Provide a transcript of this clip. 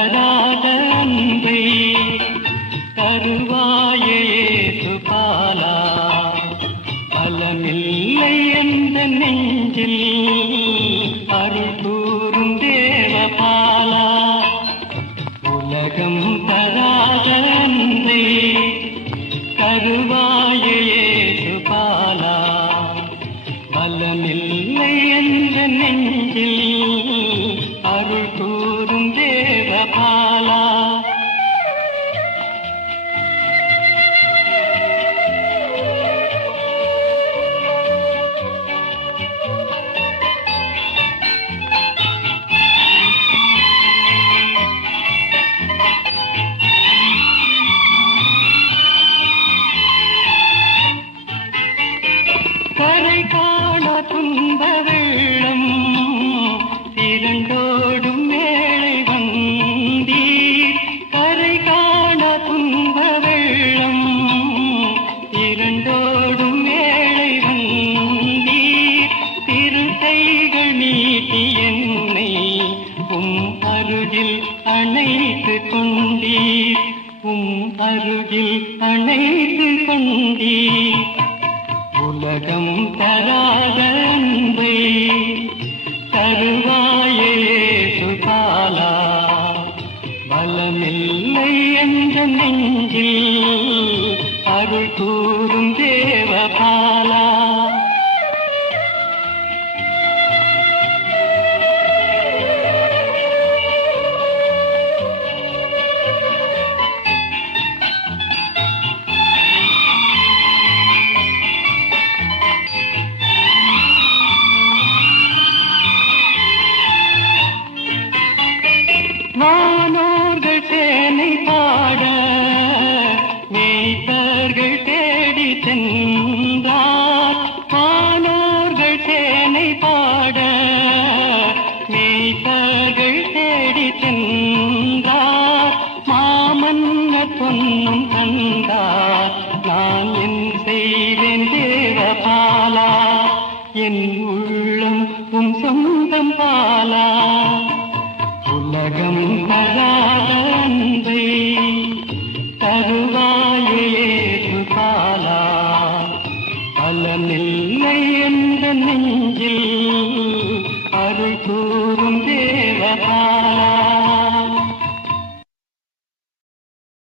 உலகம் அன்பை தருவாயே சுபாலா. பலமில்லை என்ற நெஞ்சில் அருள் கூறும் தேவபாலா. உலகம் தராத அன்பை தருவாயே சுபாலா. பலமில்லை நெஞ்சில் அருகில் அணைத்து கொண்டீர். உம் அருகில் அணைத்து கொண்டீர். உலகம் தராத அன்பை தருவாயே சுபாலா. பலமில்லை என்ற நெஞ்சில் அருள் கூறும் மேய்ப்பர்கள் தேடி சென்றார். வானோர்கள் தேனை பாட மேய்ப்பர்கள் தேடி சென்றார். மாமன்ன பொன்னும் கண்டார். நான் என் செய்வேன் தேவபாலா. என் உள்ளம் உன் சொந்தம் பாலா. உலகம் தராத அன்பை தருவாயே பலனில்லை என்ற நெஞ்சில் அருள் கூறும் தேவபாலா